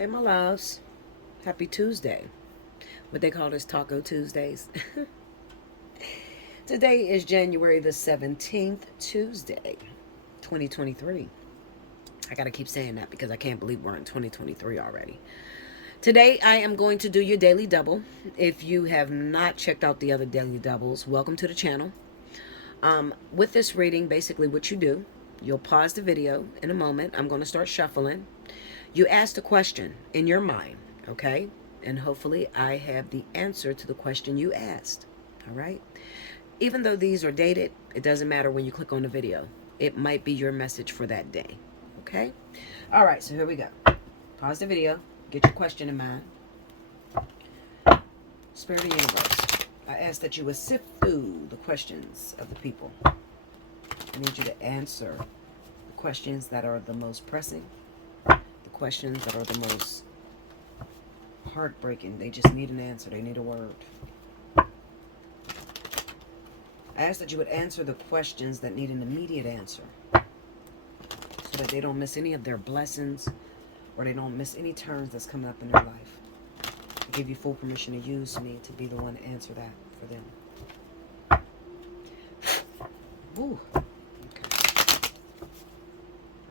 Hey, my loves. Happy Tuesday. What they call this Taco Tuesdays. Today is January the 17th, Tuesday, 2023. I got to keep saying that because I can't believe we're in 2023 already. Today, I am going to do your daily double. If you have not checked out the other daily doubles, welcome to the channel. With this reading, basically what you do, you'll pause the video in a moment. I'm going to start shuffling. You ask the question in your mind, okay? And hopefully I have the answer to the question you asked, all right? Even though these are dated, it doesn't matter when you click on the video. It might be your message for that day, okay? All right, so here we go. Pause the video. Get your question in mind. Spirit of the universe, I ask that you would sift through the questions of the people. I need you to answer the questions that are the most pressing, the questions that are the most heartbreaking. They just need an answer. They need a word. I ask that you would answer the questions that need an immediate answer so that they don't miss any of their blessings or they don't miss any turns that's coming up in their life. I give you full permission to use me to be the one to answer that for them. Ooh. Okay.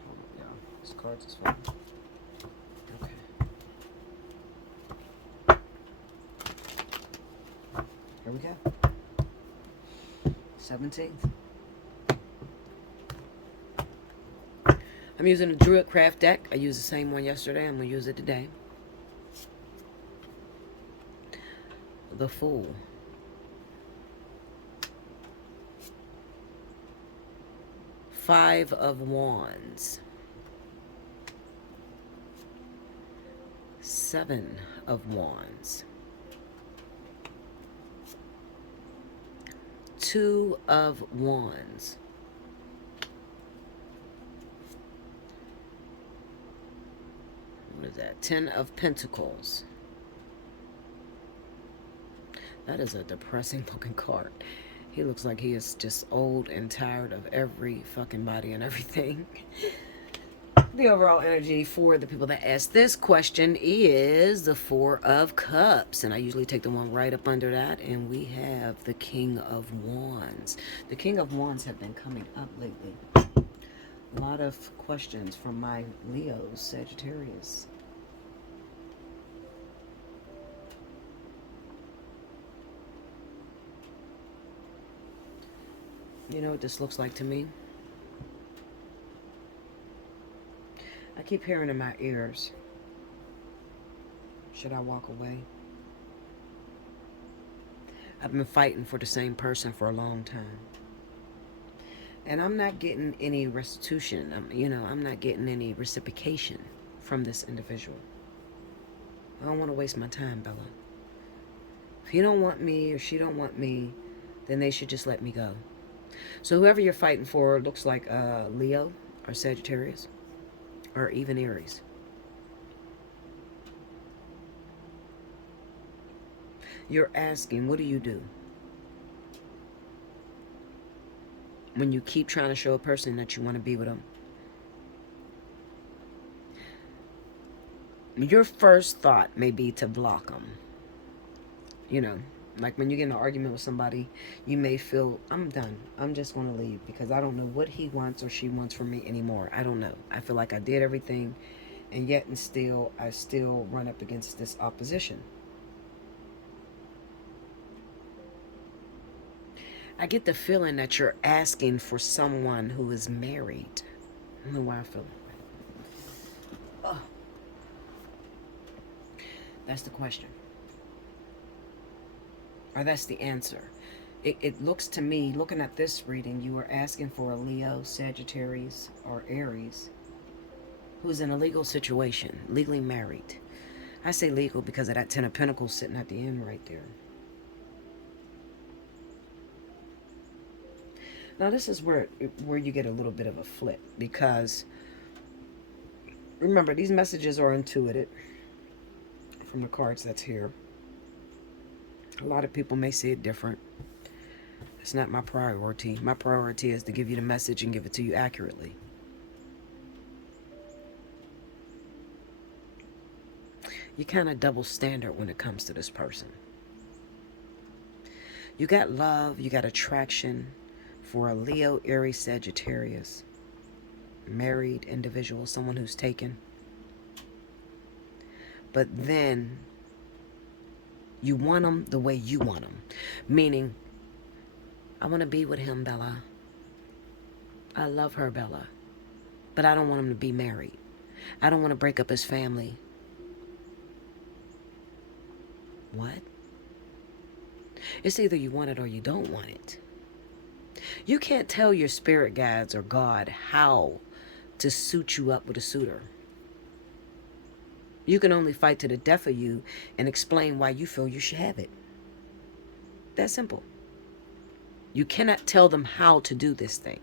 Hold on, y'all. This card's is fine. Okay. Here we go. 17th. I'm using a Druid Craft deck. I used the same one yesterday. I'm going to use it today. The Fool. Five of Wands. Seven of Wands. Two of Wands. What is that? 10 of Pentacles. That is a depressing looking card. He looks like he is just old and tired of every fucking body and everything. The overall energy for the people that asked this question is the Four of Cups. And I usually take the one right up under that. And we have the King of Wands. The King of Wands have been coming up lately. A lot of questions from my Leos, Sagittarius. You know what this looks like to me? I keep hearing in my ears, should I walk away? I've been fighting for the same person for a long time. And I'm not getting any restitution. I'm not getting any reciprocation from this individual. I don't want to waste my time, Bella. If he don't want me or she don't want me, then they should just let me go. So whoever you're fighting for looks like Leo or Sagittarius or even Aries. You're asking, what do you do when you keep trying to show a person that you want to be with them? Your first thought may be to block them. You know, like when you get in an argument with somebody, you may feel, I'm done. I'm just going to leave because I don't know what he wants or she wants from me anymore. I don't know. I feel like I did everything, and yet and still, I still run up against this opposition. I get the feeling that you're asking for someone who is married. I don't know why I feel that way. Oh. That's the question. Or that's the answer. It looks to me, looking at this reading, you were asking for a Leo, Sagittarius, or Aries who's in a legal situation, legally married. I say legal because of that 10 of Pentacles sitting at the end right there. Now this is where you get a little bit of a flip, because remember, these messages are intuited from the cards that's here. A lot of people may see it different. It's not my priority. My priority is to give you the message and give it to you accurately. You kind of double standard when it comes to this person. You got love, you got attraction for a Leo, Aries, Sagittarius, married individual, someone who's taken. But then you want them the way you want them. Meaning, I want to be with him, Bella. I love her, Bella. But I don't want him to be married. I don't want to break up his family. What? It's either you want it or you don't want it. You can't tell your spirit guides or God how to suit you up with a suitor. You can only fight to the death of you and explain why you feel you should have it. That simple. You cannot tell them how to do this thing.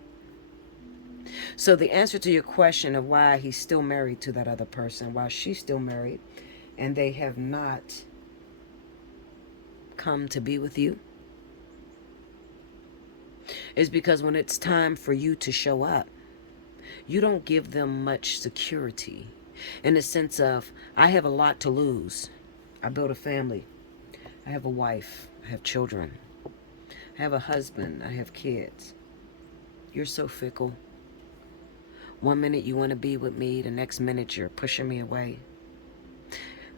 So the answer to your question of why he's still married to that other person, while she's still married, and they have not come to be with you, is because when it's time for you to show up, you don't give them much security. In the sense of, I have a lot to lose. I built a family. I have a wife. I have children. I have a husband. I have kids. You're so fickle. One minute you want to be with me, the next minute you're pushing me away.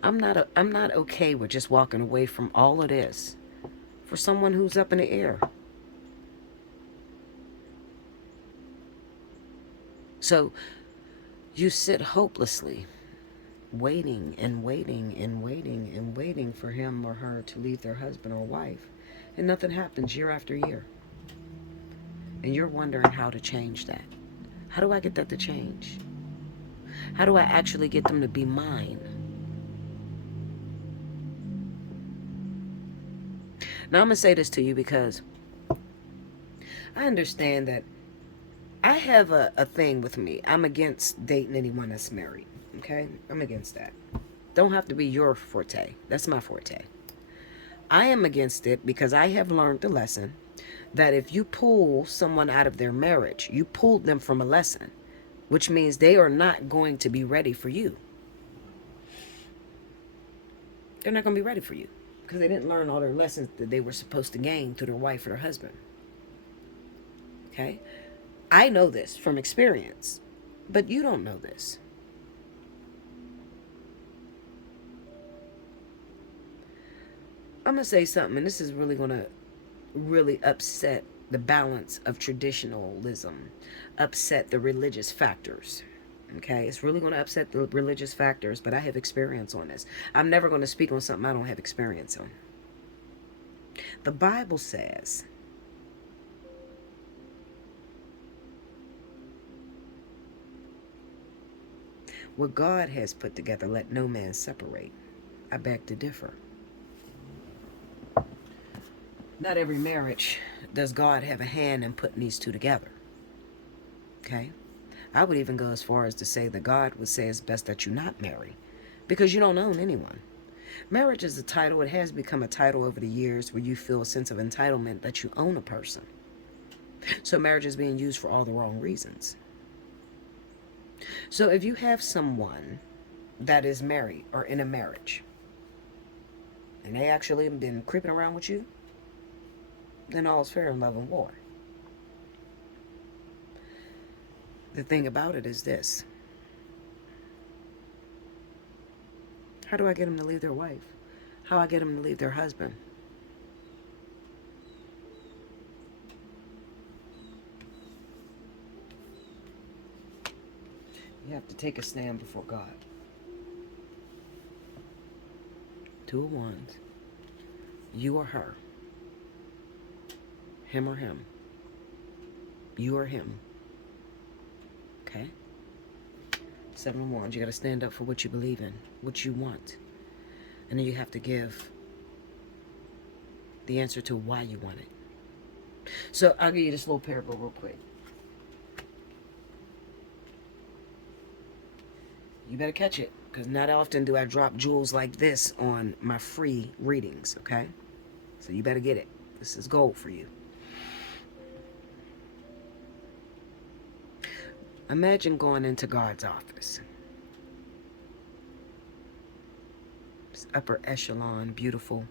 I'm not okay with just walking away from all of this for someone who's up in the air. So you sit hopelessly, waiting and waiting and waiting and waiting for him or her to leave their husband or wife. And nothing happens year after year. And you're wondering how to change that. How do I get that to change? How do I actually get them to be mine? Now I'm going to say this to you because I understand that I have a thing with me. I'm against dating anyone that's married. Okay? I'm against that. Don't have to be your forte. That's my forte. I am against it because I have learned the lesson that if you pull someone out of their marriage, you pulled them from a lesson, which means they are not going to be ready for you. They're not going to be ready for you because they didn't learn all their lessons that they were supposed to gain through their wife or their husband. Okay? I know this from experience, but you don't know this. I'm going to say something, and this is really going to upset the balance of traditionalism, upset the religious factors. Okay, it's really going to upset the religious factors, but I have experience on this. I'm never going to speak on something I don't have experience on. The Bible says, what God has put together, let no man separate. I beg to differ. Not every marriage does God have a hand in putting these two together. Okay? I would even go as far as to say that God would say it's best that you not marry because you don't own anyone. Marriage is a title. It has become a title over the years where you feel a sense of entitlement that you own a person. So marriage is being used for all the wrong reasons. So if you have someone that is married or in a marriage and they actually have been creeping around with you, then all's fair in love and war. The thing about it is this. How do I get them to leave their wife? How do I get them to leave their husband? You have to take a stand before God. Two of Wands. You or her. Him or him. You or him. Okay? Seven of Wands. You got to stand up for what you believe in, what you want. And then you have to give the answer to why you want it. So I'll give you this little parable real quick. You better catch it, because not often do I drop jewels like this on my free readings, okay? So you better get it. This is gold for you. Imagine going into God's office. It's upper echelon, beautiful,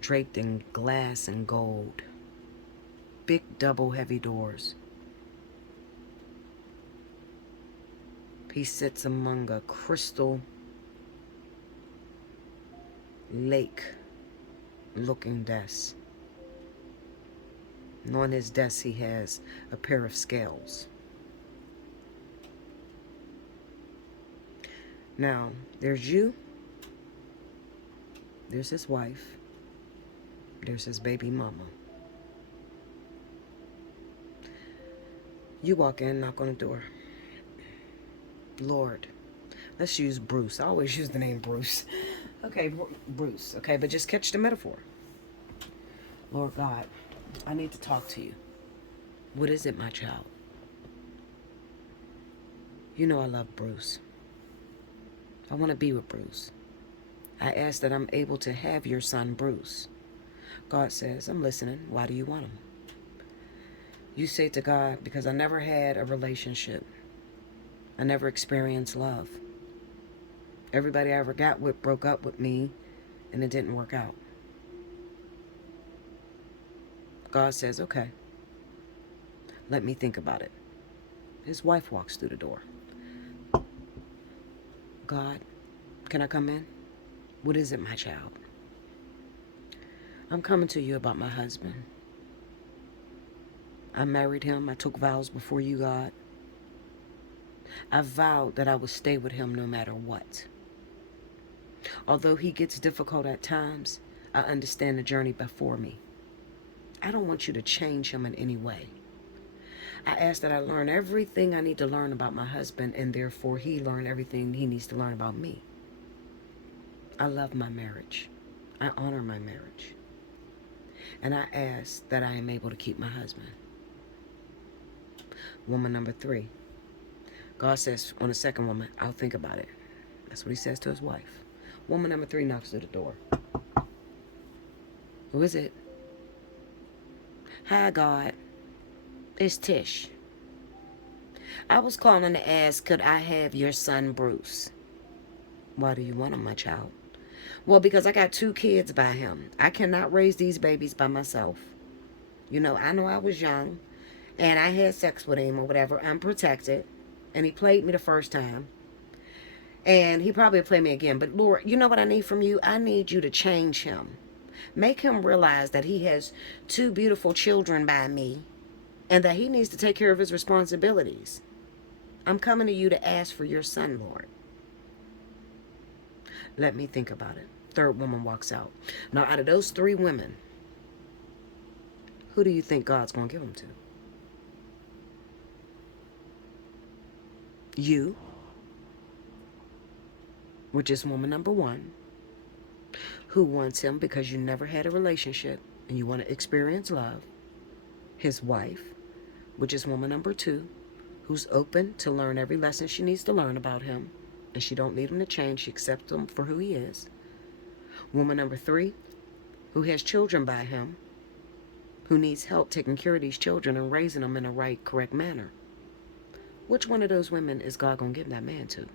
draped in glass and gold. Big double heavy doors. He sits among a crystal lake looking desk. And on his desk he has a pair of scales. Now, there's you. There's his wife. There's his baby mama. You walk in, knock on the door. Lord, let's use Bruce. I always use the name Bruce. Okay, Bruce. Okay, but just catch the metaphor. Lord God, I need to talk to you. What is it, my child? You know I love Bruce. I want to be with Bruce. I ask that I'm able to have your son, Bruce. God says, I'm listening. Why do you want him? You say to God, because I never had a relationship. I never experienced love. Everybody I ever got with broke up with me, and it didn't work out. God says, okay, let me think about it. His wife walks through the door. God, can I come in? What is it, my child? I'm coming to you about my husband. I married him. I took vows before you, God. I vowed that I would stay with him no matter what. Although he gets difficult at times, I understand the journey before me. I don't want you to change him in any way. I ask that I learn everything I need to learn about my husband, and therefore he learn everything he needs to learn about me. I love my marriage. I honor my marriage. And I ask that I am able to keep my husband. Woman number 3. God says on the second woman, I'll think about it. That's what he says to his wife. Woman number 3 knocks at the door. Who is it? Hi, God. It's Tish. I was calling to ask, could I have your son, Bruce? Why do you want him, my child? Well, because I got 2 kids by him. I cannot raise these babies by myself. You know I was young, and I had sex with him or whatever. I'm protected, and he played me the first time. And he probably will play me again. But Lord, you know what I need from you? I need you to change him. Make him realize that he has 2 beautiful children by me, and that he needs to take care of his responsibilities. I'm coming to you to ask for your son, Lord. Let me think about it. Third woman walks out. Now, out of those 3 women, who do you think God's going to give them to? You, which is woman number 1, who wants him because you never had a relationship and you want to experience love. His wife, which is woman number 2, who's open to learn every lesson she needs to learn about him, and she don't need him to change. She accepts him for who he is. Woman number 3, who has children by him, who needs help taking care of these children and raising them in a right, correct manner. Which one of those women is God going to give that man to?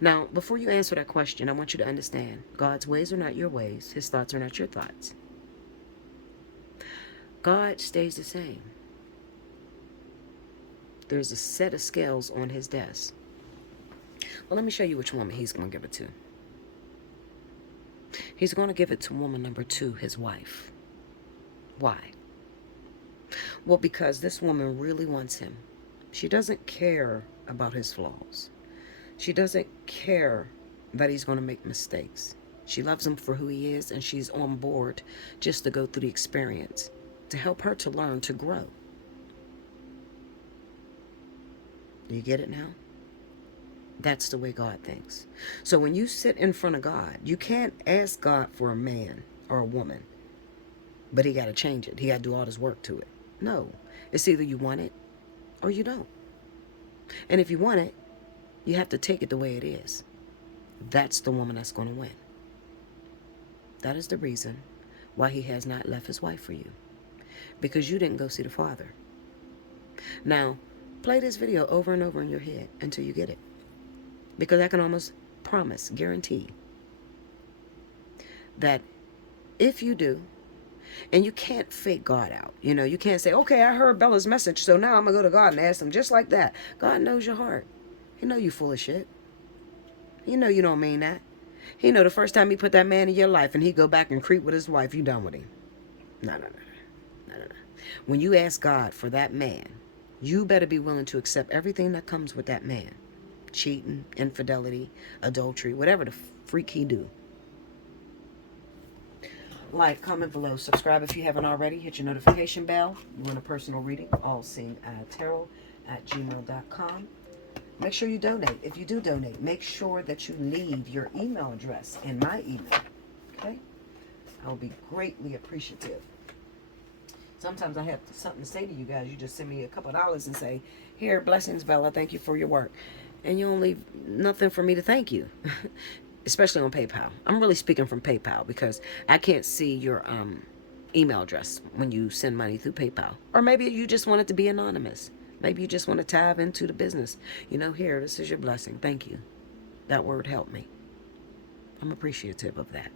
Now, before you answer that question, I want you to understand, God's ways are not your ways. His thoughts are not your thoughts. God stays the same. There's a set of scales on his desk. Well, let me show you which woman he's going to give it to. He's going to give it to woman number 2, his wife. Why? Well, because this woman really wants him. She doesn't care about his flaws. She doesn't care that he's going to make mistakes. She loves him for who he is, and she's on board just to go through the experience, to help her to learn, to grow. Do you get it now? That's the way God thinks. So when you sit in front of God, you can't ask God for a man or a woman, but he got to change it. He got to do all this work to it. No, it's either you want it or you don't. And if you want it, you have to take it the way it is. That's the woman that's going to win. That is the reason why he has not left his wife for you. Because you didn't go see the Father. Now, play this video over and over in your head until you get it. Because I can almost promise, guarantee, that if you do, and you can't fake God out. You know, you can't say, okay, I heard Bella's message, so now I'm going to go to God and ask him just like that. God knows your heart. He know you full of shit. He know you don't mean that. He know the first time he put that man in your life and he go back and creep with his wife, you done with him. No, no, no, no, no, no. When you ask God for that man, you better be willing to accept everything that comes with that man. Cheating, infidelity, adultery, whatever the freak he do. Like, comment below, subscribe if you haven't already, hit your notification bell. You want a personal reading, Allseeingeyetarot@gmail.com. Make sure you donate. If you do donate, make sure that you leave your email address in my email. Okay? I'll be greatly appreciative. Sometimes I have something to say to you guys. You just send me a couple of dollars and say, here, blessings, Bella. Thank you for your work. And you don't leave nothing for me to thank you. Especially on PayPal. I'm really speaking from PayPal because I can't see your email address when you send money through PayPal. Or maybe you just want it to be anonymous. Maybe you just want to tap into the business. You know, here, this is your blessing. Thank you. That word helped me. I'm appreciative of that.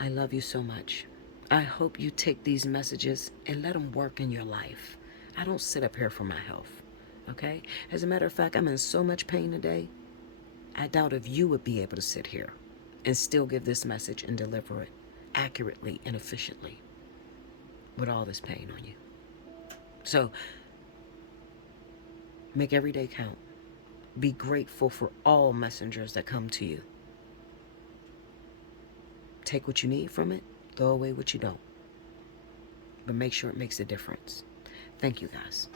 I love you so much. I hope you take these messages and let them work in your life. I don't sit up here for my health. Okay? As a matter of fact, I'm in so much pain today. I doubt if you would be able to sit here and still give this message and deliver it accurately and efficiently with all this pain on you. So, make every day count. Be grateful for all messengers that come to you. Take what you need from it, throw away what you don't. But make sure it makes a difference. Thank you, guys.